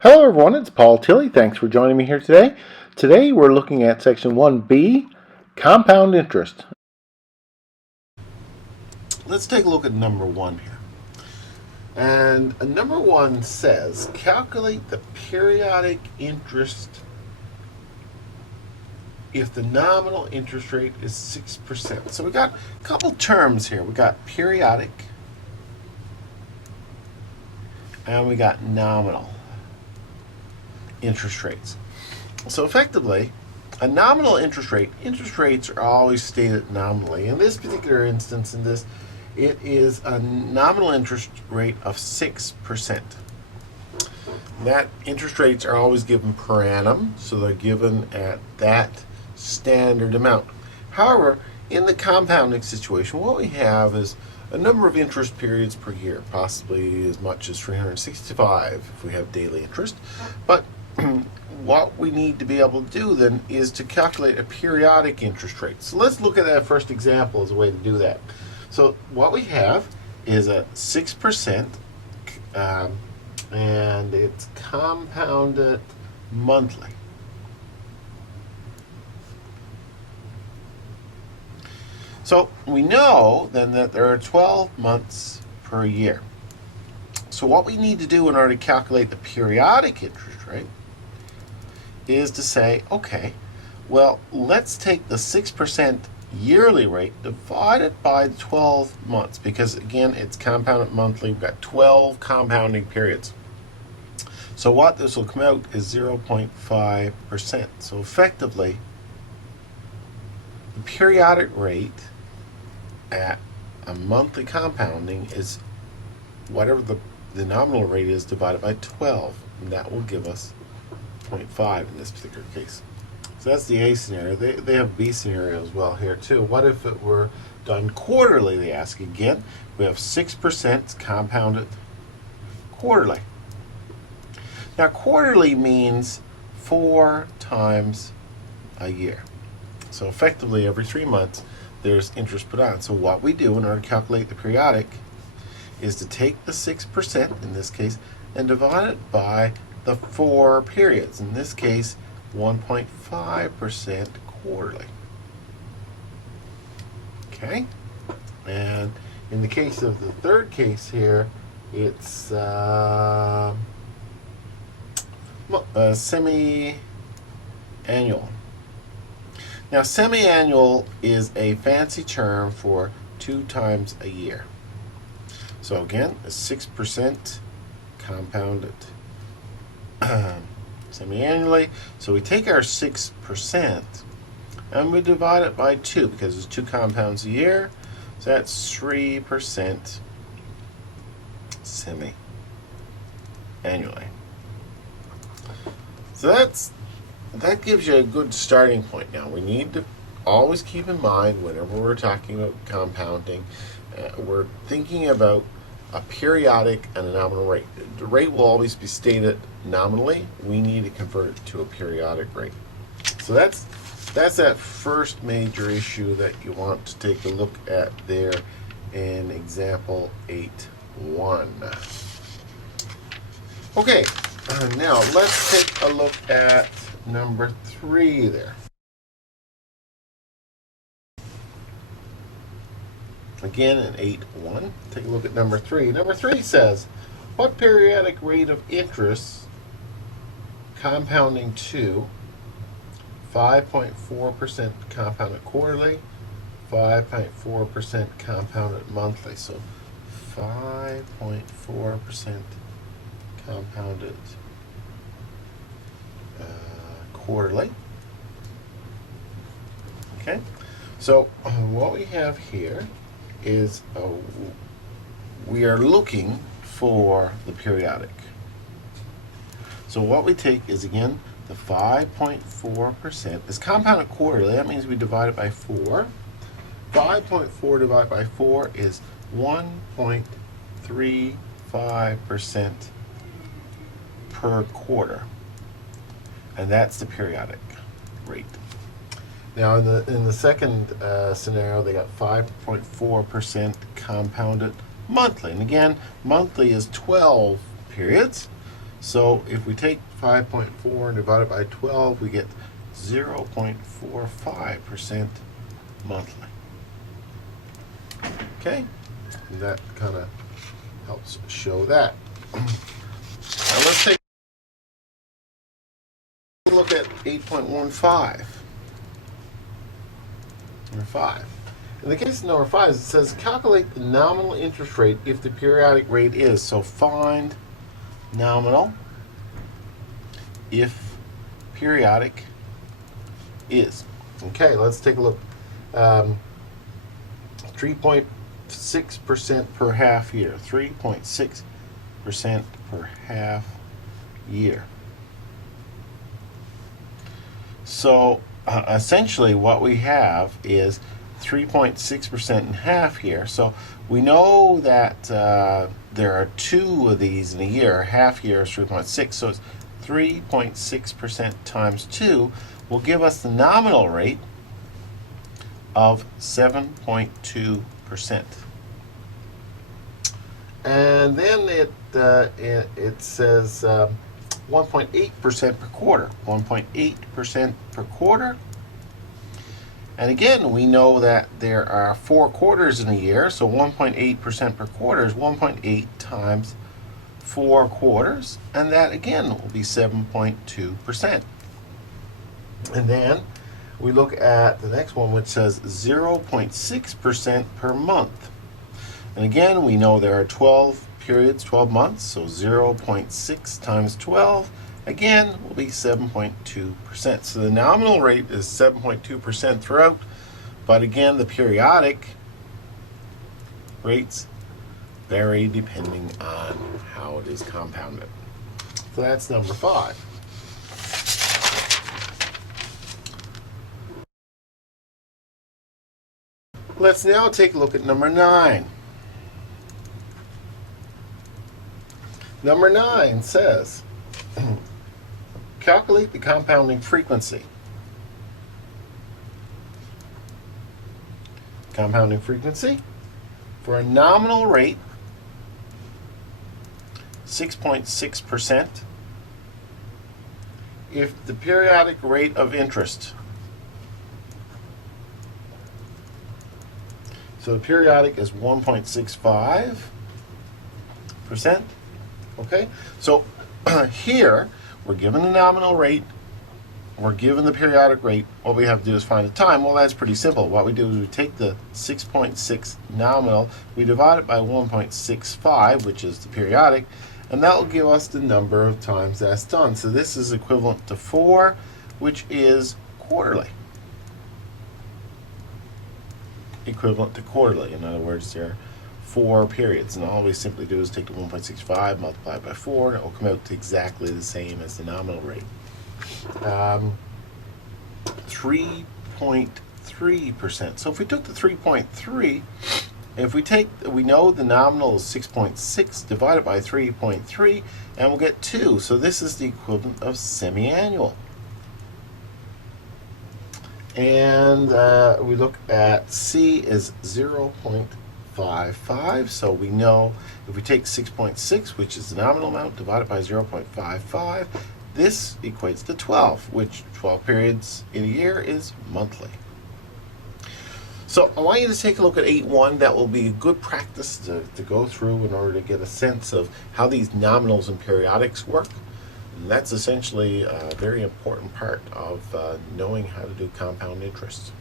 Hello everyone, it's Paul Tilley. Thanks for joining me here today. Today we're looking at section 1B, compound interest. Let's take a look at number one here. And number one says, calculate the periodic interest if the nominal interest rate is 6%. So we got a couple terms here. We got periodic and we got nominal interest rates. So effectively, a nominal interest rates are always stated nominally. In this particular instance, it is a nominal interest rate of 6%. That interest rates are always given per annum, so they're given at that standard amount. However, in the compounding situation, what we have is a number of interest periods per year, possibly as much as 365 if we have daily interest. But what we need to be able to do then is to calculate a periodic interest rate. So let's look at that first example as a way to do that. So what we have is a 6%, and it's compounded monthly. So we know then that there are 12 months per year. So what we need to do in order to calculate the periodic interest rate is to say, okay, well, let's take the 6% yearly rate divided by 12 months, because again, it's compounded monthly. We've got 12 compounding periods. So what this will come out is 0.5%. So effectively, the periodic rate at a monthly compounding is whatever the nominal rate is divided by 12, and that will give us 0.5 in this particular case. So that's the A scenario. They have B scenario as well here too. What if it were done quarterly, they ask again. We have 6% compounded quarterly. Now quarterly means 4 times a year. So effectively every 3 months there's interest put on. So what we do in order to calculate the periodic is to take the 6% in this case and divide it by the 4 periods. In this case, 1.5% quarterly. Okay? And in the case of the third case here, it's semi-annual. Now, semi-annual is a fancy term for 2 times a year. So again, a 6% compounded semi-annually. So we take our 6% and we divide it by 2 because there's 2 compounds a year. So that's 3% semi-annually. So that gives you a good starting point. Now we need to always keep in mind whenever we're talking about compounding, we're thinking about a periodic and a nominal rate. The rate will always be stated nominally. We need to convert it to a periodic rate. So that's that first major issue that you want to take a look at there in example 8.1. Okay, now let's take a look at number 3 there. Again, in 8.1, take a look at number 3. Number 3 says, what periodic rate of interest compounding to 5.4% compounded quarterly, 5.4% compounded monthly. So 5.4% compounded quarterly. Okay, so what we have here is we are looking for the periodic. So what we take is, again, the 5.4% is compounded quarterly. That means we divide it by 4. 5.4 divided by 4 is 1.35% per quarter. And that's the periodic rate. Now in the second scenario, they got 5.4% compounded monthly. And again, monthly is 12 periods. So if we take 5.4 and divide it by 12, we get 0.45% monthly. Okay, and that kind of helps show that. Now let's take a look at 8.15. Number 5. In the case of number 5, it says calculate the nominal interest rate if the periodic rate is. So find nominal if periodic is. Okay, let's take a look. 3.6% per half year. 3.6% per half year. So essentially what we have is 3.6% in half here. So we know that there are 2 of these in a year. Half year is 3.6. So it's 3.6% times 2 will give us the nominal rate of 7.2%. And then it says 1.8% per quarter. 1.8% per quarter. And again, we know that there are 4 quarters in a year, so 1.8% per quarter is 1.8 times 4 quarters, and that again will be 7.2%. And then we look at the next one, which says 0.6% per month. And again, we know there are 12 periods, 12 months, so 0.6 times 12 again will be 7.2%. So the nominal rate is 7.2% throughout, but again the periodic rates vary depending on how it is compounded. So that's number 5. Let's now take a look at number 9. Number 9 says calculate the compounding frequency. Compounding frequency for a nominal rate 6.6% if the periodic rate of interest, so the periodic is 1.65%. Okay, so here we're given the nominal rate, we're given the periodic rate. What we have to do is find the time. Well, that's pretty simple. What we do is we take the 6.6 nominal, we divide it by 1.65, which is the periodic, and that will give us the number of times that's done. So this is equivalent to 4, which is quarterly. Equivalent to quarterly. In other words, there are 4 periods, and all we simply do is take the 1.65, multiply by 4, and it will come out to exactly the same as the nominal rate. 3.3%. So if we took the 3.3, we know the nominal is 6.6 divided by 3.3, and we'll get 2. So this is the equivalent of semi-annual. And we look at C is 0.55. So we know if we take 6.6, which is the nominal amount, divided by 0.55, this equates to 12, which 12 periods in a year is monthly. So I want you to take a look at 8.1. That will be a good practice to go through in order to get a sense of how these nominals and periodics work. And that's essentially a very important part of knowing how to do compound interest.